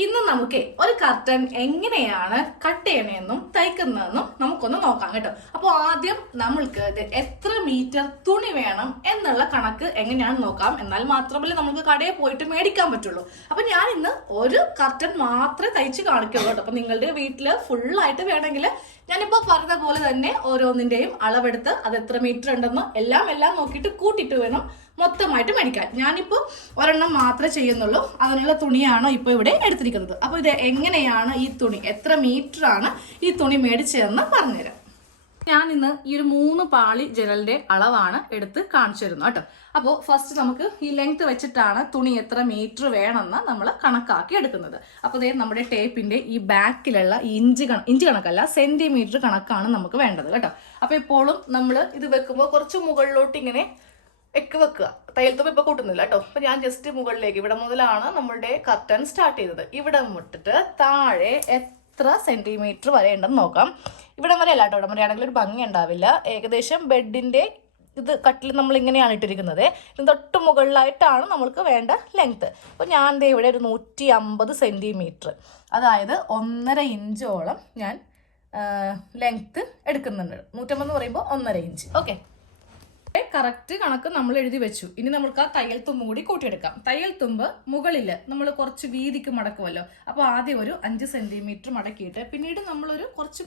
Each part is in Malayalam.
ഇന്ന് നമുക്ക് ഒരു കർട്ടൻ എങ്ങനെയാണ് കട്ട് ചെയ്യണമെന്നും തയ്ക്കുന്നതെന്നും നമുക്കൊന്ന് നോക്കാം കേട്ടോ. അപ്പോൾ ആദ്യം നമ്മൾക്ക് ഇത് എത്ര മീറ്റർ തുണി വേണം എന്നുള്ള കണക്ക് എങ്ങനെയാണെന്ന് നോക്കാം. എന്നാൽ മാത്രമല്ലേ നമുക്ക് കടയിൽ പോയിട്ട് മേടിക്കാൻ പറ്റുള്ളൂ. അപ്പൊ ഞാൻ ഇന്ന് ഒരു കർട്ടൻ മാത്രമേ തയ്ച്ച് കാണിക്കുള്ളൂ കേട്ടോ. അപ്പൊ നിങ്ങളുടെ വീട്ടില് ഫുള്ളായിട്ട് വേണമെങ്കിൽ ഞാനിപ്പോ പറഞ്ഞ പോലെ തന്നെ ഓരോന്നിന്റെയും അളവെടുത്ത് അത് എത്ര മീറ്റർ ഉണ്ടെന്ന് എല്ലാം നോക്കിയിട്ട് കൂട്ടിയിട്ട് വേണം മൊത്തമായിട്ട് മേടിക്കാൻ. ഞാനിപ്പോൾ ഒരെണ്ണം മാത്രമേ ചെയ്യുന്നുള്ളൂ. അതിനുള്ള തുണിയാണ് ഇപ്പോൾ ഇവിടെ എടുത്തിരിക്കുന്നത്. അപ്പോൾ ഇത് എങ്ങനെയാണ് ഈ തുണി, എത്ര മീറ്റർ ആണ് ഈ തുണി മേടിച്ചതെന്ന് പറഞ്ഞുതരാം. ഞാൻ ഇന്ന് ഈ ഒരു 3 പാളി ജനലിന്റെ അളവാണ് എടുത്ത് കാണിച്ചു തരുന്നത് കേട്ടോ. അപ്പോൾ ഫസ്റ്റ് നമുക്ക് ഈ ലെങ്ത് വെച്ചിട്ടാണ് തുണി എത്ര മീറ്റർ വേണമെന്ന് നമ്മൾ കണക്കാക്കി എടുക്കുന്നത്. അപ്പോൾ ഇതേ നമ്മുടെ ടേപ്പിന്റെ ഈ ബാക്കിലുള്ള ഈ ഇഞ്ച് കണക്കല്ല, സെന്റിമീറ്റർ കണക്കാണ് നമുക്ക് വേണ്ടത് കേട്ടോ. അപ്പോൾ ഇപ്പോഴും നമ്മൾ ഇത് വെക്കുമ്പോൾ കുറച്ച് മുകളിലോട്ട് ഇങ്ങനെ വെക്കുക. തയ്യൽ തുമ്പ് ഇപ്പൊ കൂട്ടുന്നില്ല കേട്ടോ. അപ്പൊ ഞാൻ ജസ്റ്റ് മുകളിലേക്ക്, ഇവിടെ മുതലാണ് നമ്മളുടെ കർട്ടൻ സ്റ്റാർട്ട് ചെയ്തത്. ഇവിടെ വിട്ടിട്ട് താഴെ എത്ര സെന്റിമീറ്റർ വരെ ഉണ്ടെന്ന് നോക്കാം. ഇവിടെ വരെ അല്ല കേട്ടോ. ഇവിടെ വരെ ആണെങ്കിൽ ഒരു ഭംഗി ഉണ്ടാവില്ല. ഏകദേശം ബെഡിന്റെ ഇത് കട്ടിൽ നമ്മൾ ഇങ്ങനെയാണ് ഇട്ടിരിക്കുന്നത്. ഇത് തൊട്ട് മുകളിലായിട്ടാണ് നമ്മൾക്ക് വേണ്ട ലെങ്ത്. അപ്പോൾ ഞാൻ ദേ ഇവിടെ ഒരു 150 സെന്റിമീറ്റർ, അതായത് 1.5 ഇഞ്ചോളം ഞാൻ ലെങ്ത് എടുക്കുന്നുണ്ട്. 150 എന്ന് പറയുമ്പോൾ 1.5 ഇഞ്ച്. ഓക്കെ, കറക്റ്റ് കണക്ക് നമ്മൾ എഴുതി വെച്ചു. ഇനി നമുക്ക് ആ തയ്യൽ തുമ്പും കൂടി കൂട്ടിയെടുക്കാം. തയ്യൽ തുമ്പ് മുകളില് നമ്മൾ കുറച്ച് വീതിക്ക് മടക്കുമല്ലോ. അപ്പോൾ ആദ്യം ഒരു 5 സെന്റിമീറ്റർ മടക്കിയിട്ട് പിന്നീട് നമ്മളൊരു കുറച്ച്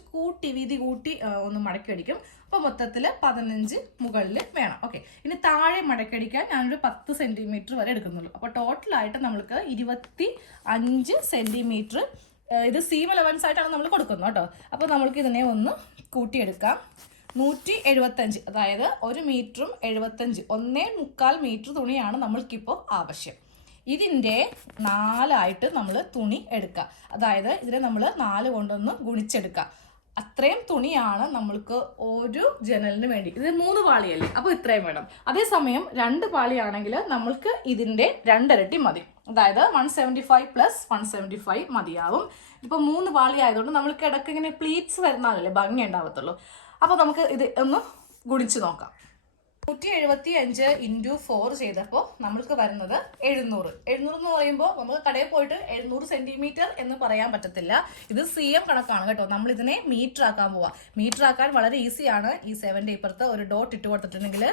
വീതി കൂട്ടി ഒന്ന് മടക്കി അടിക്കും. അപ്പോൾ മൊത്തത്തിൽ 15 മുകളിൽ വേണം. ഓക്കെ, ഇനി താഴെ മടക്കടിക്കാൻ ഞാനൊരു 10 സെന്റിമീറ്റർ വരെ എടുക്കുന്നുള്ളൂ. അപ്പോൾ ടോട്ടലായിട്ട് നമ്മൾക്ക് 25 സെന്റിമീറ്റർ ഇത് സീം അലവൻസ് ആയിട്ടാണ് നമ്മൾ കൊടുക്കുന്നത് കേട്ടോ. അപ്പോൾ നമ്മൾക്ക് ഇതിനെ ഒന്ന് കൂട്ടിയെടുക്കാം. 175, അതായത് 1 മീറ്ററും 75, 1.25 മീറ്റർ തുണിയാണ് നമ്മൾക്കിപ്പോൾ ആവശ്യം. ഇതിൻ്റെ 4 നമ്മൾ തുണി എടുക്കുക. അതായത് ഇതിനെ നമ്മൾ 4 കൊണ്ടൊന്ന് ഗുണിച്ചെടുക്കുക. അത്രയും തുണിയാണ് നമ്മൾക്ക് ഒരു ജനലിന് വേണ്ടി. ഇത് 3 പാളിയല്ലേ, അപ്പോൾ ഇത്രയും വേണം. അതേസമയം 2 പാളിയാണെങ്കിൽ നമ്മൾക്ക് ഇതിൻ്റെ 2 ഇരട്ടി മതി. അതായത് 175 + 175 മതിയാവും. ഇപ്പോൾ 3 പാളി ആയതുകൊണ്ട് നമ്മൾക്ക് ഇടയ്ക്ക് ഇങ്ങനെ പ്ലീറ്റ്സ് വരുന്നാലല്ലേ ഭംഗി ഉണ്ടാവത്തുള്ളൂ. അപ്പോൾ നമുക്ക് ഇത് ഒന്ന് ഗുണിച്ച് നോക്കാം. 175 × 4 ചെയ്തപ്പോൾ നമ്മൾക്ക് വരുന്നത് 700. 700 എന്ന് പറയുമ്പോൾ നമുക്ക് കടയിൽ പോയിട്ട് 700 സെന്റിമീറ്റർ എന്ന് പറയാൻ പറ്റത്തില്ല. ഇത് CM കണക്കാണ് കേട്ടോ. നമ്മൾ ഇതിനെ മീറ്റർ ആക്കാൻ പോവാം. മീറ്റർ ആക്കാൻ വളരെ ഈസിയാണ്. ഈ 7ന്റെ ഇപ്പുറത്ത് ഒരു ഡോട്ട് ഇട്ട് കൊടുത്തിട്ടുണ്ടെങ്കിൽ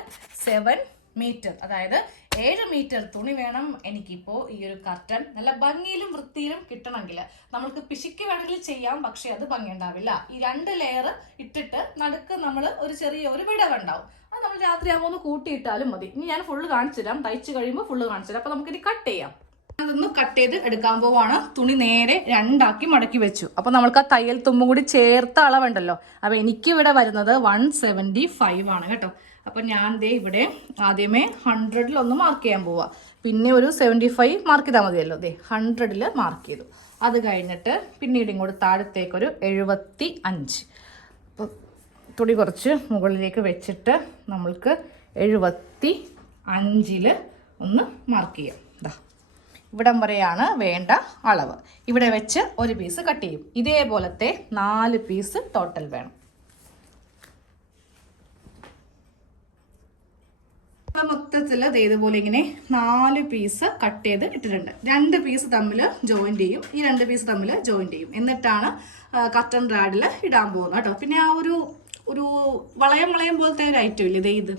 7 മീറ്റർ, അതായത് 7 മീറ്റർ തുണി വേണം എനിക്കിപ്പോൾ ഈ ഒരു കർട്ടൻ നല്ല ഭംഗിയിലും വൃത്തിയിലും കിട്ടണമെങ്കിൽ. നമ്മൾക്ക് പിശുക്ക് വേണമെങ്കിൽ ചെയ്യാം, പക്ഷെ അത് ഭംഗി ഉണ്ടാവില്ല. ഈ 2 ലെയർ ഇട്ടിട്ട് നടുക്ക് നമ്മൾ ഒരു ചെറിയ ഒരു വിടവുണ്ടാവും. അത് നമ്മൾ രാത്രിയാകുമ്പോൾ ഒന്ന് കൂട്ടിയിട്ടാലും മതി. ഇനി ഞാൻ ഫുള്ള് കാണിച്ചു തരാം. തയ്ച്ച് കഴിയുമ്പോൾ ഫുള്ള് കാണിച്ചു തരാം. അപ്പോൾ നമുക്കിനി കട്ട് ചെയ്യാം. അതൊന്ന് കട്ട് ചെയ്ത് എടുക്കാൻ പോവാണ്. തുണി നേരെ 2 ആക്കി മടക്കി വെച്ചു. അപ്പോൾ നമ്മൾക്ക് ആ തയ്യൽ തുമ്പും കൂടി ചേർത്ത അളവുണ്ടല്ലോ. അപ്പോൾ എനിക്കിവിടെ വരുന്നത് 175 ആണ് കേട്ടോ. അപ്പം ഞാൻ ദേ ഇവിടെ ആദ്യമേ 100-ൽ ഒന്ന് മാർക്ക് ചെയ്യാൻ പോവാം. പിന്നെ ഒരു 75 മാർക്ക് ചെയ്താൽ മതിയല്ലോ. ദേ 100-ൽ മാർക്ക് ചെയ്തു. അത് കഴിഞ്ഞിട്ട് പിന്നീട് ഇങ്ങോട്ട് താഴത്തേക്കൊരു 75. അപ്പോൾ തുണി കുറച്ച് മുകളിലേക്ക് വെച്ചിട്ട് നമ്മൾക്ക് 75-ൽ ഒന്ന് മാർക്ക് ചെയ്യാം. ഇതാ ഇവിടം വരെയാണ് വേണ്ട അളവ്. ഇവിടെ വെച്ച് ഒരു പീസ് കട്ട് ചെയ്യും. ഇതേപോലത്തെ 4 പീസ് ടോട്ടൽ വേണം. മൊത്തത്തിൽ ഇതേപോലെ ഇങ്ങനെ 4 പീസ് കട്ട് ചെയ്ത് ഇട്ടിട്ടുണ്ട്. 2 പീസ് തമ്മിൽ ജോയിന്റ് ചെയ്യും. ഈ 2 പീസ് തമ്മിൽ ജോയിന്റ് ചെയ്യും. എന്നിട്ടാണ് കർട്ടൻ റാഡിൽ ഇടാൻ പോകുന്നത് കേട്ടോ. പിന്നെ ആ ഒരു വളയം പോലത്തെ ഒരു ഐറ്റം ഇല്ലേ, ഇത്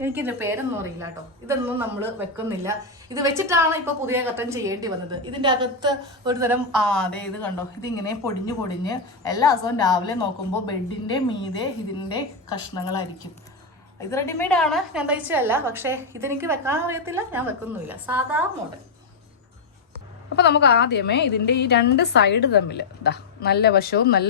എനിക്കിതിൻ്റെ പേരൊന്നും അറിയില്ല കേട്ടോ. ഇതൊന്നും നമ്മൾ വെക്കുന്നില്ല. ഇത് വെച്ചിട്ടാണ് ഇപ്പോൾ പുതിയ കർട്ടൻ ചെയ്യേണ്ടി വന്നത്. ഇതിൻ്റെ അകത്ത് ഒരു തരം അതെ ഇത് കണ്ടോ, ഇതിങ്ങനെ പൊടിഞ്ഞ് എല്ലാ ദിവസവും രാവിലെ നോക്കുമ്പോൾ ബെഡിൻ്റെ മീതെ ഇതിൻ്റെ കഷ്ണങ്ങളായിരിക്കും. ഇത് റെഡിമെയ്ഡ് ആണ്, ഞാൻ തയ്ച്ചതല്ല. പക്ഷേ ഇതെനിക്ക് വെക്കാൻ അറിയത്തില്ല, ഞാൻ വെക്കുന്നുമില്ല. സാധാ മോഡൽ. അപ്പോൾ നമുക്ക് ആദ്യമേ ഇതിൻ്റെ ഈ 2 സൈഡ് തമ്മിൽ നല്ല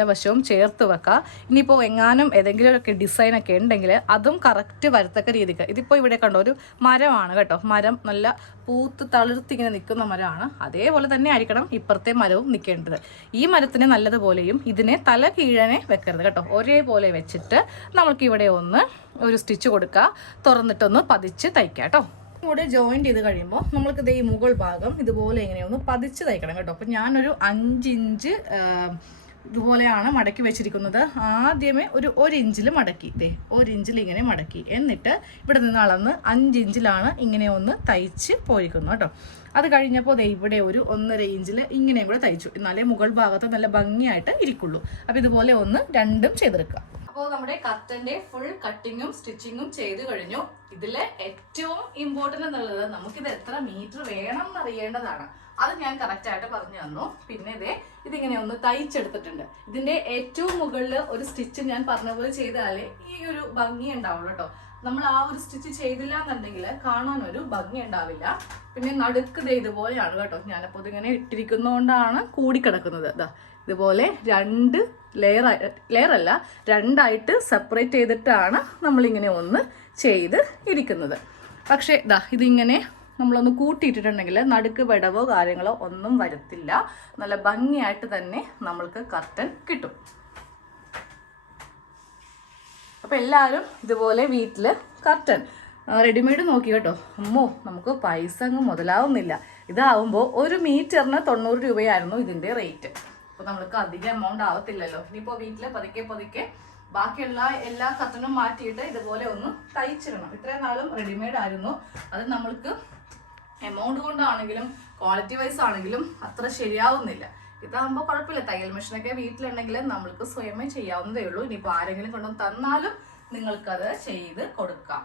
വശവും ചേർത്ത് വെക്കാം. ഇനിയിപ്പോൾ എങ്ങാനും ഏതെങ്കിലുമൊക്കെ ഡിസൈനൊക്കെ ഉണ്ടെങ്കിൽ അതും കറക്റ്റ് വരത്തക്ക രീതിക്ക്. ഇതിപ്പോൾ ഇവിടെ കണ്ടോ ഒരു മരമാണ് കേട്ടോ. മരം നല്ല പൂത്ത് തളിർത്തിങ്ങനെ നിൽക്കുന്ന മരമാണ്. അതേപോലെ തന്നെ ആയിരിക്കണം ഇപ്പുറത്തെ മരവും നിൽക്കേണ്ടത്. ഈ മരത്തിനെ നല്ലതുപോലെയും ഇതിനെ തല കീഴനെ വെക്കരുത് കേട്ടോ. ഒരേപോലെ വെച്ചിട്ട് നമ്മൾക്കിവിടെ ഒന്ന് ഒരു സ്റ്റിച്ച് കൊടുക്കുക. തുറന്നിട്ടൊന്ന് പതിച്ച് തയ്ക്കാം കേട്ടോ. കൂടെ ജോയിന്റ് ചെയ്ത് കഴിയുമ്പോൾ നമ്മൾക്ക് ഈ മുകൾ ഭാഗം ഇതുപോലെ ഇങ്ങനെ ഒന്ന് പതിച്ച് തയ്ക്കണം കേട്ടോ. അപ്പം ഞാനൊരു 5 ഇഞ്ച് ഇതുപോലെയാണ് മടക്കി വെച്ചിരിക്കുന്നത്. ആദ്യമേ ഒരു ഇഞ്ചിൽ മടക്കി, 1 ഇഞ്ചിൽ ഇങ്ങനെ മടക്കി, എന്നിട്ട് ഇവിടെ നിന്ന് അളന്ന് 5 ഇഞ്ചിലാണ് ഇങ്ങനെ ഒന്ന് തയ്ച്ച് പോയിരിക്കുന്നത് കേട്ടോ. അത് കഴിഞ്ഞപ്പോൾ ഇവിടെ ഒരു 1.5 ഇഞ്ചിൽ ഇങ്ങനെയും കൂടെ തയ്ച്ചു, എന്നാലേ മുകൾ ഭാഗത്ത് നല്ല ഭംഗിയായിട്ട് ഇരിക്കുള്ളൂ. അപ്പോൾ ഇതുപോലെ ഒന്ന് രണ്ടും ചെയ്തെടുക്കുക. അപ്പോൾ നമ്മുടെ കർട്ടൻ്റെ ഫുൾ കട്ടിങ്ങും സ്റ്റിച്ചിങ്ങും ചെയ്ത് കഴിഞ്ഞു. ഇതിൽ ഏറ്റവും ഇമ്പോർട്ടൻ്റ് എന്നുള്ളത് നമുക്കിത് എത്ര മീറ്റർ വേണം എന്നറിയേണ്ടതാണ്. അത് ഞാൻ കറക്റ്റായിട്ട് പറഞ്ഞു തന്നു. പിന്നെ ഇതിങ്ങനെ ഒന്ന് തയ്ച്ചെടുത്തിട്ടുണ്ട്. ഇതിൻ്റെ ഏറ്റവും മുകളിൽ ഒരു സ്റ്റിച്ച് ഞാൻ പറഞ്ഞ പോലെ ചെയ്താലേ ഈ ഒരു ഭംഗി ഉണ്ടാവുള്ളൂ കേട്ടോ. നമ്മൾ ആ ഒരു സ്റ്റിച്ച് ചെയ്തില്ല എന്നുണ്ടെങ്കിൽ കാണാനൊരു ഭംഗി ഉണ്ടാവില്ല. പിന്നെ നടുക്ക് ഇതുപോലെയാണ് കേട്ടോ. ഞാനിപ്പോൾ ഇതിങ്ങനെ ഇട്ടിരിക്കുന്നതുകൊണ്ടാണ് കൂടിക്കിടക്കുന്നത്. ഇതുപോലെ 2 ലെയറല്ല 2ആയിട്ട് സെപ്പറേറ്റ് ചെയ്തിട്ടാണ് നമ്മളിങ്ങനെ ഒന്ന് ചെയ്ത് ഇരിക്കുന്നത്. പക്ഷേ ഇതിങ്ങനെ നമ്മളൊന്ന് കൂട്ടിയിട്ടിട്ടുണ്ടെങ്കിൽ നടുക്ക് വിടവോ കാര്യങ്ങളോ ഒന്നും വരത്തില്ല. നല്ല ഭംഗിയായിട്ട് തന്നെ നമ്മൾക്ക് കർട്ടൻ കിട്ടും. അപ്പോൾ എല്ലാവരും ഇതുപോലെ വീട്ടിൽ കർട്ടൻ റെഡിമെയ്ഡ് നോക്കി കേട്ടോ. അമ്മോ, നമുക്ക് പൈസ അങ്ങ് മുതലാവുന്നില്ല. ഇതാവുമ്പോൾ 1 മീറ്ററിന് 90 രൂപയായിരുന്നു ഇതിൻ്റെ റേറ്റ്. അപ്പോൾ നമ്മൾക്ക് അധികം എമൗണ്ട് ആവത്തില്ലല്ലോ. ഇനിയിപ്പോൾ വീട്ടിൽ പതുക്കെ ബാക്കിയുള്ള എല്ലാ കർട്ടനും മാറ്റിയിട്ട് ഇതുപോലെ ഒന്ന് തയ്ച്ചിടണം. ഇത്രയും നാളും റെഡിമെയ്ഡ് ആയിരുന്നു. അത് നമ്മൾക്ക് എമൗണ്ട് കൊണ്ടാണെങ്കിലും ക്വാളിറ്റി വൈസ് ആണെങ്കിലും അത്ര ശരിയാവുന്നില്ല. ഇതാകുമ്പോൾ കുഴപ്പമില്ല. തയ്യൽ മെഷീനൊക്കെ വീട്ടിലുണ്ടെങ്കിൽ നമ്മൾക്ക് സ്വയമേ ചെയ്യാവുന്നതേ ഉള്ളൂ. ഇനിയിപ്പോൾ ആരെങ്കിലും കൊണ്ടുവന്ന് തന്നാലും നിങ്ങൾക്കത് ചെയ്ത് കൊടുക്കാം.